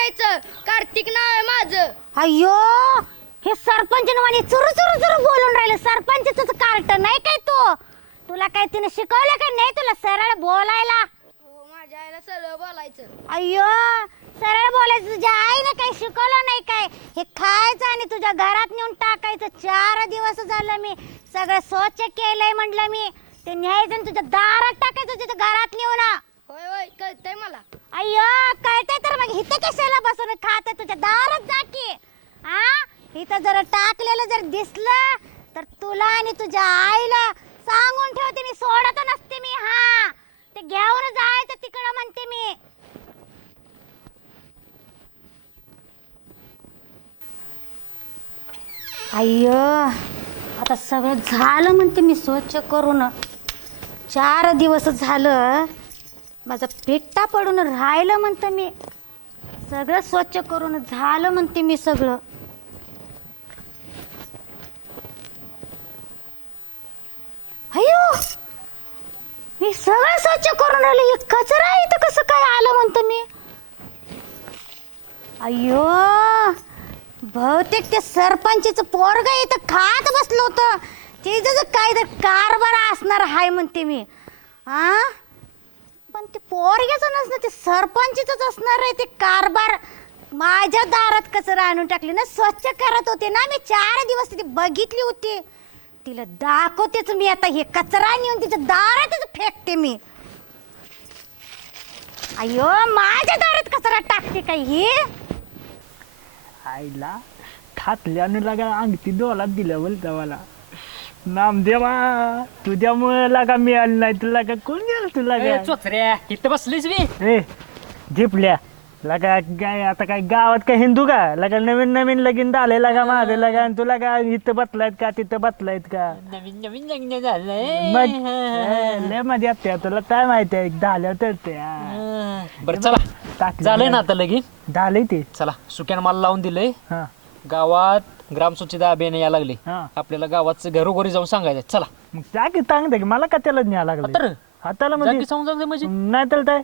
बोलायचं कार्तिक नाव आहे माझं. अय्यो हे सरपंच म्हणे चुरू चुरू चुरू बोलून राहिले. सरपंचच कार्ट नाही काय तू? तुला काय तिने शिकवलं का नाही तुला सरळ बोलायला? हो माझ्या आईला सरळ बोलायचं. अय्यो सरळ बोलायचं. तुझ्या आईने काही शिकवलं नाही काय? हे खायचं आणि तुझ्या घरात नेऊन टाकायचं. चार दिवस झालं मी सगळं स्वच्छ केलंय म्हटलं मी. ते न्यायचं आणि तुझ्या दारात टाकायचं तुझ्या घरात नेऊन. होय होय कळतंय मला. अय्यो कळतंय तर मग. इथं कशाला बसून खात? तुझ्या दारात जा की. हा इथं जर टाकलेलं जर दिसलं तर तुला आणि तुझ्या आईला सांगून ठेवते मी. सोडत नसते मी हा. ते घेऊन जायचं तिकडं म्हणते मी. अय्यो आता सगळं झालं म्हणते मी. स्वच्छ करून. चार दिवस झालं. माझा पिट्टा पडून राहिलं म्हणतं मी. सगळं स्वच्छ करून झालं म्हणते मी सगळं. अयो मी सगळं स्वच्छ करून राहिले. हे कचरा इथं कसं काय आलं म्हणतं मी? अय्यो! बहुतेक ते सरपंचीचं पोरग इथं खात बसलं होतं. तिचं काय तर कारभार असणार हाय म्हणते मी. आ? पण ते पोरग्याच नसणं ते सरपंचीच असणार आहे ते कारभार. माझ्या दारात कचरा आणून टाकली ना स्वच्छ करत होते ना मी चार दिवस तिथे बघितली होती. तिला दाखवतेच मी आता हे कचरा नेऊन तिच्या दारातच फेकते मी. अयो माझ्या दारात कचरा टाकते काय ही? आईला ठातल्यानं लागा अंगठी डोलात दिलं बोलता मला. नामदेवा तुझ्यामुळे लागा मिळालं नाही तुला का कोण द्याल तुला ए, चोचऱ्या इथं बसलीस मी ए झिपल्या लगा काय आता काय गावात काय हिंदू का? लगा नवीन नवीन लगीन झालंय लगा माझं लगा. आणि तुला का इथं बसलायत का तिथं बसलायत का? नवीन नवीन लग्न झालंय ए, लय मजा येते. तुला काय माहिती आहे झाल्यावर तर ते. हा. हा. बरं चला. टाकलं झालंय ना आता लगीन? झालंय ते. चला सुक्यानं मला लावून दिलंय. हा. गावात ग्रामस्वच्छता अभियान या लागले. हा. आपल्याला गावात घरोघरी जाऊन सांगायचं चला. मग जा की दे की? मला का त्याला न्याय तर लागलं हाताला जागी म्हणजे सांगून म्हणजे नाही तर काय?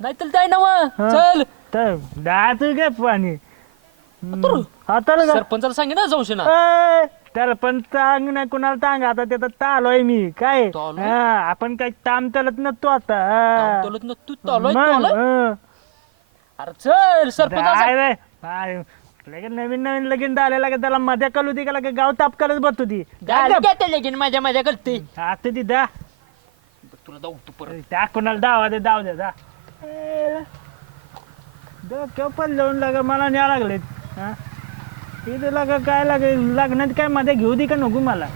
नाही तर काय नव? हा. चल. तर जायचं काय पाणी? तर. हाताला सरपंचाला सांगे ना जाऊशी ना. ए, त्याला पण सांग नाही कुणाला सांग? आता त्याचा तालोय मी. काय? तालोय? हा, आपण काय ताम चालत नसतो आता. हा. तोलत ना तू तोलोय मग, तोलोय हं. अरे चल. रे? काय, लगेच नवीन नवीन लगीन झालेला का त्याला मजा कलू ती का गाव ताप करत बसतो ती. झालं का ते लगीन माझ्या माझ्या करते. आता ती दा. तुला जाऊ तू परत त्या कोणाला दावा दे दाव दे दा. डोक्यावर पण लावून लागा मला न्या लागलेत हा? इथे लागा काय लागे लग्नात काय मध्ये घेऊ दे का नको मला?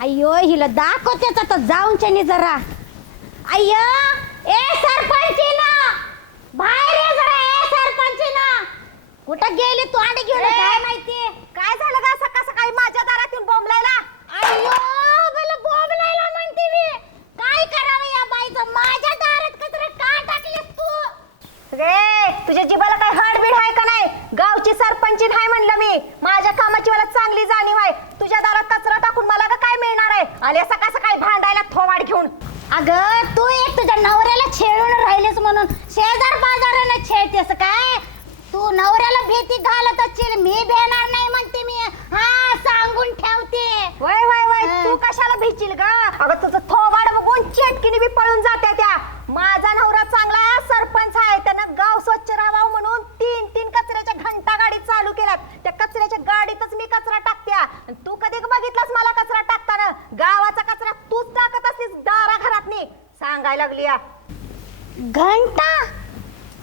अय्यो हिला दाखवतेच आता जाऊन चनी जरा. अय्यो ए सरपंचीना बाहेर ये जरा ए सरपंचीना कुठं गेली तू? अंडे घेऊन काय माहिती? काय झालं का सकाळ सकाळी माझ्या दारात येऊन बोंबलायला अय्यो मला बोंबलायला म्हणते मी. काय करावं या बाईचं? माझ्या दारात कचरा का टाकलीस तू? रे तुझ्या जीवाला काय हाडबीड आहे का नाही? गावची सरपंची नाही म्हणलं मी. माझ्या कामाची मला चांगली जाणीव आहे. तुझ्या दारात कचरा टाकून मला का काय मिळणार आहे? आले सकाळ सकाळी भांडायला थोवाड घेऊन. अगं तू एक तुझ्या नवऱ्याला छेडून राहिलीस म्हणून. शेजार बाजारानं छेडतेस काय? तू नवऱ्याला भीती घालत असशील मी भेणार नाही म्हणते मी. हा सांगून ठेवते. वय वय वय. तू कशाला भिशील ग? अगं तुझं थोवाड बघून चेटकीने बी पळून जाते त्या. माझा नवरा चांगला सरपंच आहे. त्यानं गाव स्वच्छ राहावं म्हणून तीन तीन कचऱ्याच्या घंटा गाडी चालू केल्यात. त्या कचऱ्याच्या गाडीतच मी कचरा टाकत्या. आणि तू कधी बघितलास मला कचरा टाकताना? गावाचा कचरा तूच टाकत असतीस दारा घरात सांगायला लागली. घंटा?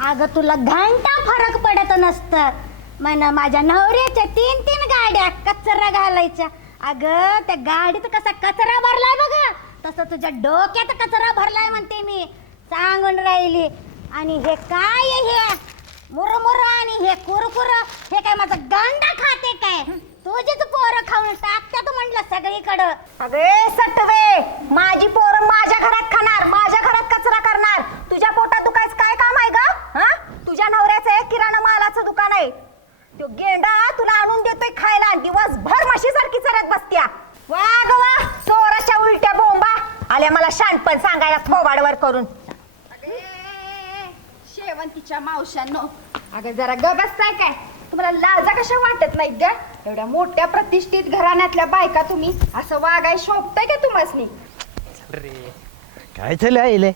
अगं तुला घंटा फरक पडत नसतं. म्हण माझ्या नवऱ्याच्या तीन तीन गाड्या कचरा घालायच्या. अगं त्या गाडीत कसा कचरा भरलाय बघा. तसं तुझ्या डोक्यात कचरा भरलाय म्हणते मी. सांगून राहिली. आणि हे काय हे? मुरमुर आणि हे कुरकुर. हे काय माझं गांडा खाते काय? तुझीच पोरं खाऊन टाकतात म्हणलं सगळीकडं. अगे सटवे. माझी पोरं माझ्या घरात खाणार माझ्या घरात कचरा करणार. तुझ्या पोटात काम आहे हा? तुझ्या नवऱ्याचं एक किराणा मालाचं दुकान आहे. तो गेंडा तुला आणून देतोय खायला आणि दिवसभर म्हशीसारखी चरत बसत्या. वा ग वा चोराच्या उलट्या बोंबा. आल्या मला शानपण सांगायला थोबाडवर करून. शेवंतीच्या मावशांनो अगं जरा ग बसताय काय? तुम्हाला लाजा कशा वाटत नाहीत ग? एवढ्या मोठ्या प्रतिष्ठित घराण्यातल्या बायका तुम्ही असं वागाय शोभतंय का तुम्हाला रे काय चालू आईले?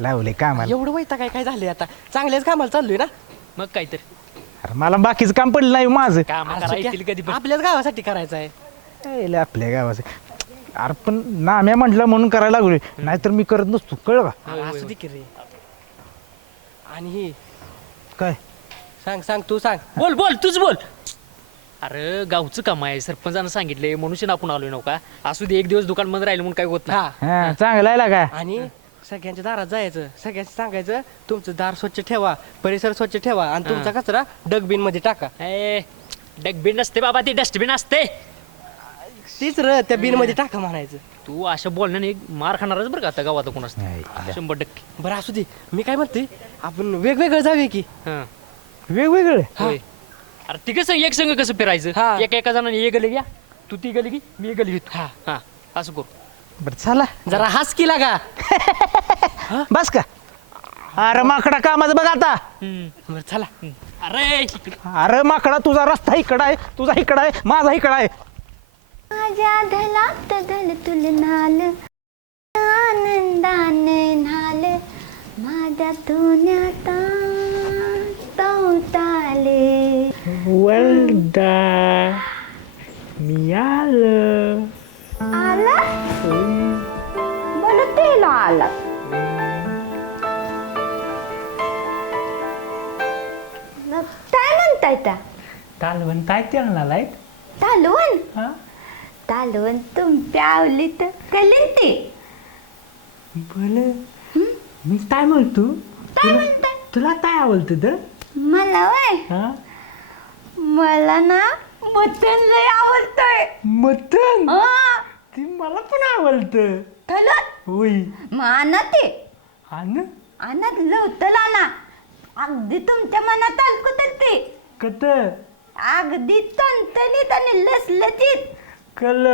लावले कामाला. एवढं वैता काय काय झाले आता? चांगल्याच कामाला चाललोय ना? मग काय तर. अरे मला बाकीचं काम पडलं नाही माझं. काम असं करा क्या- येतील कधी पण. आपल्याच गावासाठी करायचं आहे. आईले आपल्या गावाचं. अरे पण नाम्या म्हटलं म्हणून करायला लागलोय. नाहीतर मी करत नसतो कळ का? असं रे. आणि हे काय? सांग सांग तू सांग. बोल बोल तूच बोल. अरे गावचं काम आहे. सरपंचानं सांगितले मनुष्य आपण आलोय नव्हता. असू दे एक दिवस दुकान बंद राहिलं म्हणून काय होत नाही. हा. हा चांगला आहे का आणि? सगळ्यांच्या दारात जायचं सगळ्यांचं सांगायचं तुमचं दार स्वच्छ ठेवा परिसर स्वच्छ ठेवा आणि तुमचा कचरा डस्टबिनमध्ये टाका. ए, डस्टबिन नसते बाबा ते डस्टबिन असते. तीच र त्या बिनमध्ये टाका म्हणायचं. तू अशा बोलण्याने मार खाणारच बरं का आता गावात कोण असते नाही. शंभर टक्के. बरं असू दे. मी काय म्हणते आपण वेगवेगळं जाऊया की. हा. वेगवेगळे. होय. अरे ती कसं एक संघ कसं फिरायचं? हा. एका एका जणांनी एक गली घ्या. तू ती गली की मी एक गली घेतो. हा. हा असं करू. बरं चला. जरा हास की लागा. बस का? अरे माकडा कामाचं बघ आता. बरं चला. अरे इकडे. अरे माकडा तुझा रस्ता इकडं आहे तुझा इकडं आहे माझा इकडं आहे. माझ्या धलात धल तुलनाल आनंदाने नाल माझ्या धुन्यात तवताले काय तेलणार आहेत तालवण? हा? तालवण तुमच्या आवलीत कलीन ते. भले मी काय म्हणतो? काय म्हणताय? तुला काय आवडतं तर? मला वय हा? मला ना मटण लय आवडतंय. मटन हा, ते मला पण आवडतं. खरंच? होय. मग आणा ते. आण. आणत लवतल आणा. अगदी तुमच्या मनात अलकुतल ते. कत? अगदी तंतनीत आणि लसलसीत कल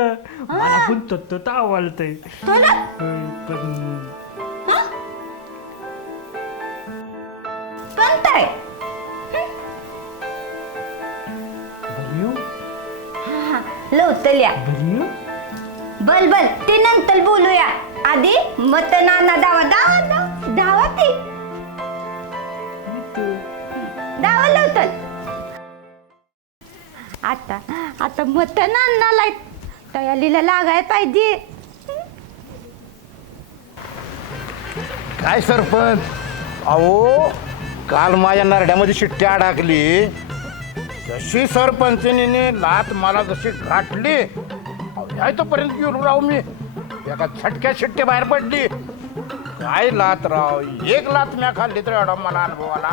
मला पण तत्त आवडतंय. तुला होय, पण कोणतंय बरी लवतल्या बरी. बल बल. ते नंतर बोलूया. आधी आणा दावा दावा दावा दावा ती. दावा लवतल आता आता मटण आणणार तयारीला लागाय पाहिजे काय सरपंच? अहो काल माझ्या नरड्यामध्ये शिट्टी अडकली. जशी सरपंचनीने लात मला जशी गाठली यायतोपर्यंत गेलो राव मी. एका झटक्या शिट्टी बाहेर पडली. काय लात राव? एक लात म्या खाल्ली तर एवढा मला अनुभव आला.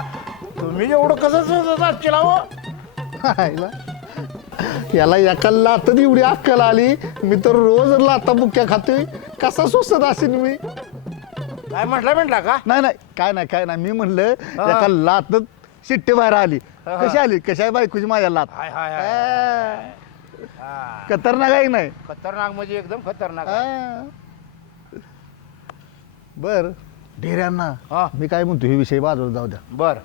तुम्ही एवढं कसं जातील हो? हायला. याला एका लातच एवढी अक्कल आली. मी तर रोज लाता बुक्या खातोय. कसा सुचत असेल मी? काय म्हटलं म्हटलं का? नाही नाही काय नाही काय नाही. मी म्हणलं एका लातच शिट्टी बाहेर आली. कशी आली? कशी बायकोची माझ्या लात? हाय हाय हाय. आ, हा. खतरनाक आहे की नाही खतरनाक म्हणजे एकदम खतरनाक आहे. बर ढेऱ्यांना. हा. मी काय म्हणतो हे विषय बाजूला जाऊ द्या. बर.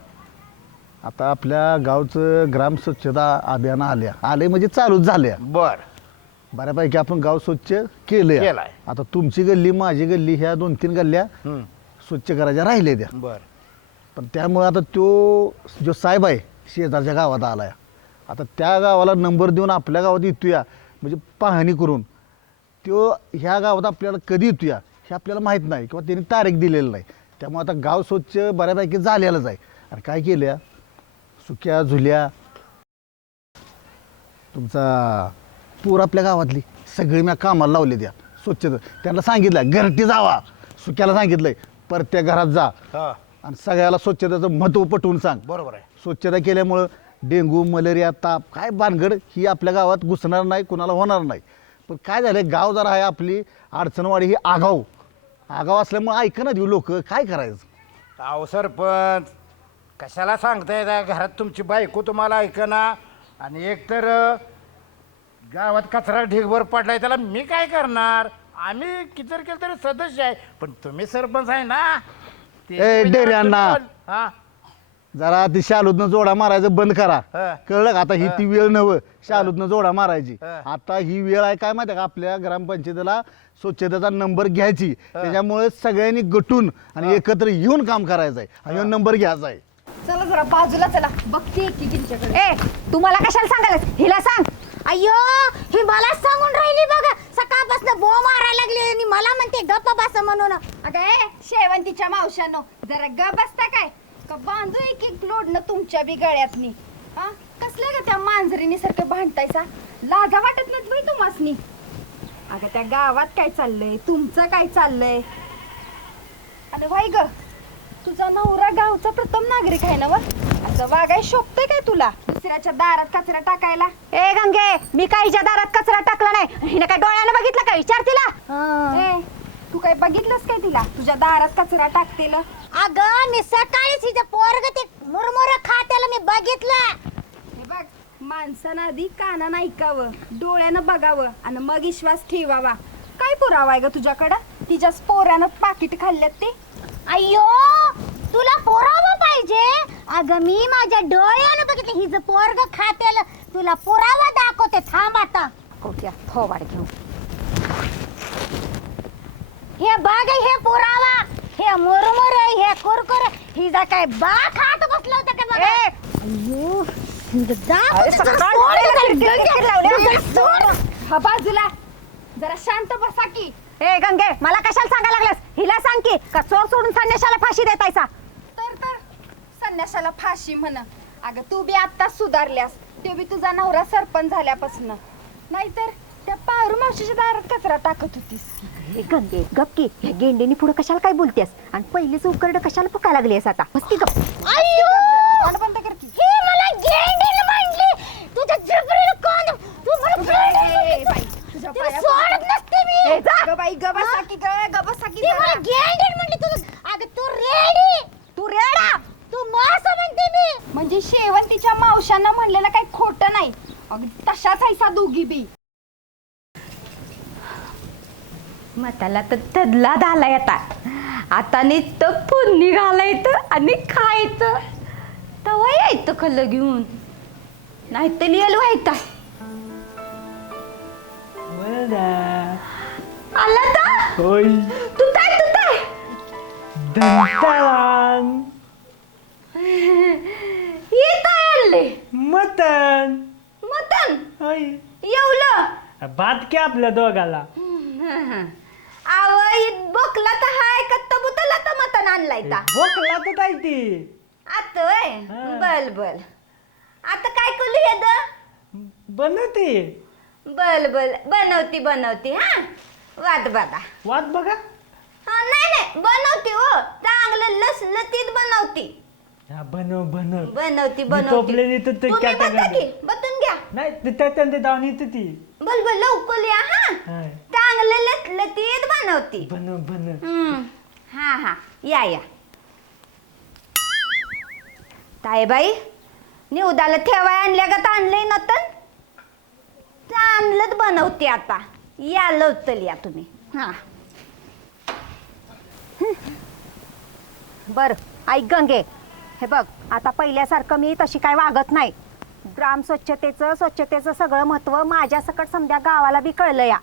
आता आपल्या गावचं ग्राम स्वच्छता अभियान आल्या. आले म्हणजे चालूच झाल्या. बर. बऱ्यापैकी आपण गाव स्वच्छ केले केलंय. आता तुमची गल्ली माझी गल्ली ह्या दोन तीन गल्ल्या. स्वच्छ करायच्या राहिल्या त्या. बर. पण त्यामुळे आता तो जो साहेब आहे शेजारच्या गावात आलाय. आता त्या गावाला नंबर देऊन आपल्या गावात येतोया. म्हणजे पाहणी करून. तो ह्या गावात आपल्याला कधी येतोया हे आपल्याला माहीत नाही किंवा त्यांनी तारीख दिलेलं नाही. त्यामुळे आता गाव स्वच्छ बऱ्यापैकी झालेलंच आहे. आणि काय केल्या? सुक्या झुल्या. तुमचा पूर आपल्या गावातली. सगळी मी कामाला लावले त्या. स्वच्छता. त्यांना सांगितलं घरटी जावा. सुक्याला सांगितलंय प्रत्येक घरात जा. हा. आणि सगळ्याला स्वच्छतेचं महत्त्व पटवून सांग. बरोबर आहे. स्वच्छता केल्यामुळं डेंगू मलेरिया ताप काय भानगड ही आपल्या गावात घुसणार नाही कुणाला होणार नाही. पण काय झालं गाव जरा आहे आपली अडचणवाडी ही आगाव आगाव असल्यामुळे ऐक ना देऊ लोक. काय करायचं? अहो सरपंच कशाला सांगताय त्या घरात तुमची बायको तुम्हाला ऐकना. आणि एक तर अ, गावात कचरा ढीगभर पडलाय त्याला मी काय करणार? आम्ही किचर केलं तरी सदस्य आहे. पण तुम्ही सरपंच आहे ना? ते ए, डेऱ्यांना. हा? जरा ती शालूतनं जोडा मारायचं बंद करा. हा. कळलं का? आता ही ती वेळ नव शालूतनं जोडा मारायची. हा. आता ही वेळ आहे काय माहिती का? आपल्या ग्रामपंचायतीला स्वच्छतेचा नंबर घ्यायची. त्याच्यामुळे सगळ्यांनी गटून आणि एकत्र येऊन काम करायचं आहे आणि नंबर घ्यायचा आहे. चला जरा बाजूला चला. बघते की तिच्याकडे ए तुम्हाला कशाला सांगायला हिला सांग. अय्यो ही मला सांगून राहिली बघा. सकाळपासून बो मारायला लागली आणि मला म्हणते गप्प बस म्हणून. अगं ए शेवंतीच्या मावशानो जरा ग बसता काय? का बांधू एक एक लोडणं तुमच्या बी गळ्यातनी? हा? कसल्या ग त्या मांजरीनी सारखं भांडतायचा लाजा वाटत नाहीत बाई तुम्हासनी. अगं त्या गावात काय चाललंय? तुमचं काय चाललंय? अरे वाई ग? तुझा नवरा गावचा प्रथम नागरिक आहे ना व? असं वागाय शोभतंय काय तुला? दुसऱ्याच्या दारात कचरा टाकायला? ए गंगे मी काय हिच्या दारात कचरा टाकला नाही. हिने काय डोळ्यानं बघितलं का विचार तिला. ए तू काय बघितलंस काय तिला? तुझ्या दारात कचरा टाकतेल? अगं मी सकाळीच हिचं पोरग ते मुरमुर खात्याला मी बघितलं. हे बघ माणसानं आधी कानानं ऐकावं डोळ्यानं बघावं आणि मग विश्वास ठेवावा. काय पुरावा आहे ग तुझ्याकडं? तिच्या पोरानं पाकिट खाल्ल्यात ते. अय्यो तुला पुरावा पाहिजे. अगं मी माझ्या डोळ्यानं बघितलं हिचं पोरग खात्याला तुला पुरावा दाखवते थांब आता. कोट्या थोबाड घेऊन. हे बघ हे पुरावा. हे मुरमुर हे कुरकुर. हिचा काय बा खात बसला होता का बघा? हिचं दात अरे, सकाळ सोड जरा. सोड. हा बाजूला. जरा शांत बसा की. ए गंगे मला कशाला सांगायला लागलास? हिला सांग की का चोर सोडून संन्याशाला फाशी देतायचा तर तर संन्यासाला फाशी म्हण. अगं तू बी आता सुधारल्यास. ते बी तुझा नवरा सरपंच झाल्यापासून. नाहीतर त्या पारू मावशीच्या दारात कचरा टाकत होतीस. ए गंगे गप्की ह्या गेंडेनी पुढे कशाला काय बोलतेस? आणि पहिलेच उकरड कशाला फुकायला लागलीस आता? बस की गप. तोंड बंद कर की. हे मला गेंडील म्हणली तुझ्या जबरीला कोण तू मला ए, गेंडील बाई, तुझ्या पाया मी. ग बाई ग बसा की ग ग बसा की ती मला जरा. गेंडील म्हणली तुझं अगं तू रेडी तू रेडा तू मास म्हणते मी. म्हणजे शेवंतीच्या मावशांना म्हणलेलं काही खोटं नाही. तशाच हैसा दोघी बी. मताला तर तदला झालाय आता. आता नुसतं फोडणी घालायचं आणि खायचं. तवा यायचं खल्लं घेऊन. नाही तर लिहिलं व्हायचा आला तर होय तू काय तू काय दंताळान येत आणले मटन मटन होय येवलं भात की आपल्या दोघाला आव बकला तर हाय का तबुतला तर मटन आणलाय ता भोकला तर काय ती आता वय हा. बल बल आता काय करू येद बनवते बल बल बनवती बनवती हा वाद बादा वाट बघा. हा नाही नाही बनवती हो. चांगलं लसलतीत बनवती. हा बनव बनव. बनवती मी बनवती. टोपलेली तर ते तुम्ही बतून घ्या. नाही ते त्या ते जाऊन येते ती. बल बल लवकर या हा. हाय. चांगलं लसलतीत बनवती. बनव बनव. हम्म. हा हा. या या. ताईबाई निवदाला ठेवाय आणल्या का? आणलंय नतन चांगलंच बनवते आता. या लवतल या तुम्ही. हा. बर ऐक गंगे. हे बघ आता पहिल्यासारखं मी तशी काय वागत नाही. ग्राम स्वच्छतेचं स्वच्छतेचं सगळं महत्त्व माझ्या सकट समध्या गावाला बी कळलं या.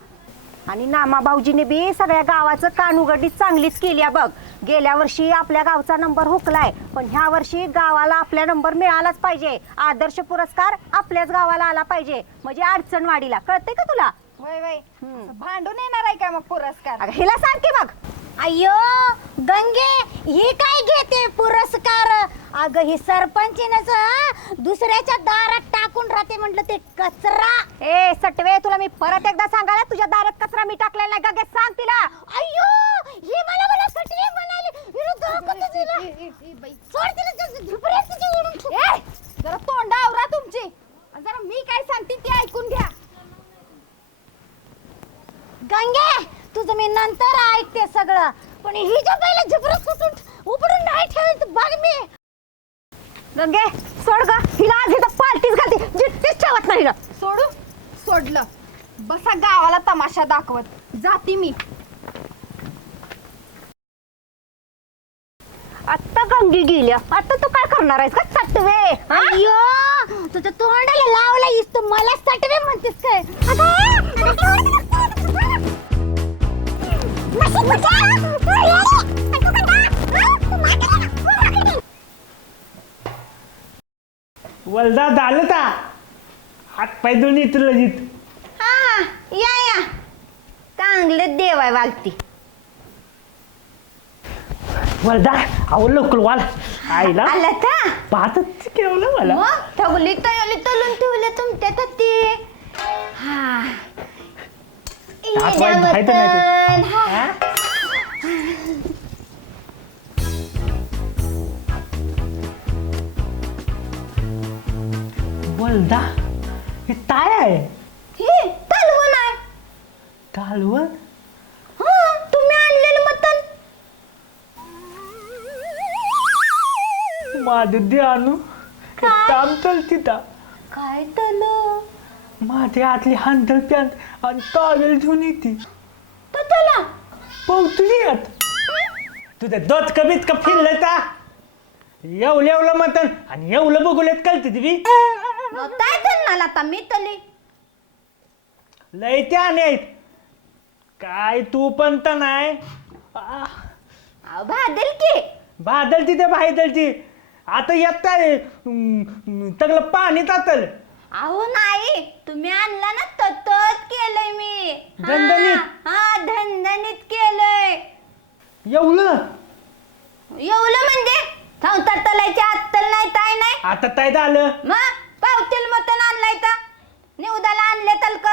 आणि नामा भाऊजीने बी सगळ्या गावाचं कान उघडीत चांगलीच केली आहे बघ. गेल्या वर्षी आपल्या गावचा नंबर हुकलाय पण ह्या वर्षी गावाला आपल्या नंबर मिळालाच पाहिजे. आदर्श पुरस्कार आपल्याच गावाला आला पाहिजे. म्हणजे अडचण वाढीला. कळते का तुला? वय वय. असं भांडून येणार आहे का मग पुरस्कार? अगं हिला सांग की मग अय्यो गंगे ही काय घेते पुरस्कार? अगं ही सरपंचीनच दुसऱ्याच्या दारात टाकून राहते म्हटलं ते कचरा. ए सटवे तुला मी परत एकदा सांगायला तुझ्या दारात कचरा मी टाकलेला नाही. गंगे सांग तिला. अय्यो ही मला मला सटवी म्हणाली. सोड तिला ओढून ठेव. ए जरा तोंड आवरा तुमची. आणि जरा मी काय सांगते ते ऐकून घ्या. गंगे तुझं मी नंतर ऐकते सगळं. पण हिच्या पहिला झुपरं सुटून उपडून नाही ठेवत बघ मी. गंगे सोड ग. हिला आज इथं पालटीच घालते. जिट्टीच ठेवत नाही हिला. सोडू? सोडलं. बसा गावाला तमाशा दाखवत. जाती मी. आत्ता अंगी गेल्या आता तू काय करणार आहेस का चटवे हा? अय्यो तुझं तोंडाला लावला इस मला सटवे म्हणतेस काय? अगं, वलदा झालं का हात पाय दोन इथलं जित. हा या या. चांगलं देवाय वालती वलदा अहो लवकर वाल. आईला आला का पाहतच केवलं मला. मग ठगली तळली तळून ठेवले तुमच्या ते हा. हात वाय माहिती नाही ते. येड्यावतन. हा. काय आहे हे तलवण आहे कालवण हा तुम्ही आणलेलं मटण माझं ध्यानू काम चलती ता काय तलं माझ्या आतली हांदल पॅन्ट आणि टॉवेल घेऊन येते. तर चला. पावतुली यात तुझं दोत कमीत का फिरलं का? एवलं एवलं मतन आणि एवलं बघुल्यात कळते तुम्ही मग काय करणार आता मी तली? लय त्या आहेत. काय तू पण तर नाही. आ, अहो, भादेल की. बादलची ते बाहेदलची आता येत सगळं पाणी तातल अहो नाही. तुम्ही आणला ना ततत केलंय मी. हा, दणदणीत? हा धनधनीत केलंय. एवढं? एवढं म्हणजे? संसार तलायची अत्तल नाही काय नाही. आता काय झालं. मग पावतील मटण आणलाय तर? निवदाला आणले तलक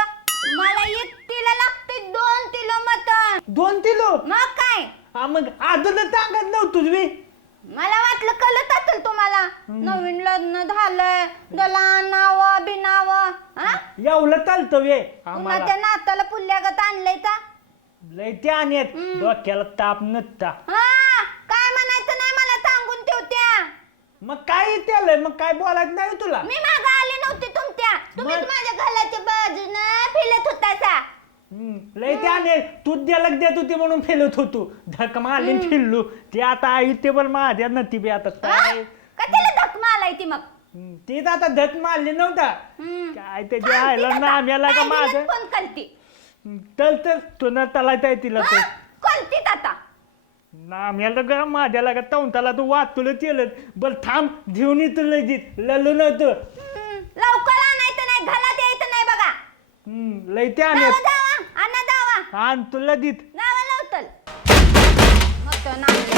मला एकटीला लागते दोन किलो मटण. दोन किलो? मग काय? हा मग अजून सांगत नव्हतं तुम्ही मला वाटलं कळत असेल तुम्हाला. नवीन लग्न झालंय. त्याला आणावं बिनावं हा? एवढं चालतं वे. कुणाच्या आम्हाला नाताला पुल्यागत आणलंय तर लय त्या आणत डोक्याला ताप नसता. हा काय म्हणायचं नाही मला सांगून ठेवत्या मग काय त्याला? मग काय बोलायचं नाही तुला? मी माग आली नव्हती तुमच्या. तुम्हीच मग? माझ्या घराच्या बाजूनं फिरत होता हम्म, लय त्याने तू द्यालक देत होती म्हणून फिरत होतो. धक मारली न फिरलो. ते आता आई ते पण माझ्या नती बी आता काय? का तिला धक मारलाय ती मग? हम्म, ते तर आता धक मारली नव्हता. हम्म. काय ते द्यायला नाम्याला का माझं? फोन करती तर तर तुला तला काय तिला तो. कोणतीच आता? नाम्याला का माझ्याला का तवताला तू वाद तुला केलं बरं थांब घेऊन येतो लगेच. ललू नव्हतं. हम्म, लवकर आणायचं नाही घरात यायचं नाही बघा. हम्म, लय जावा जावा आणा जावा. आण तुला देत नावा लावतल. मग तो नाव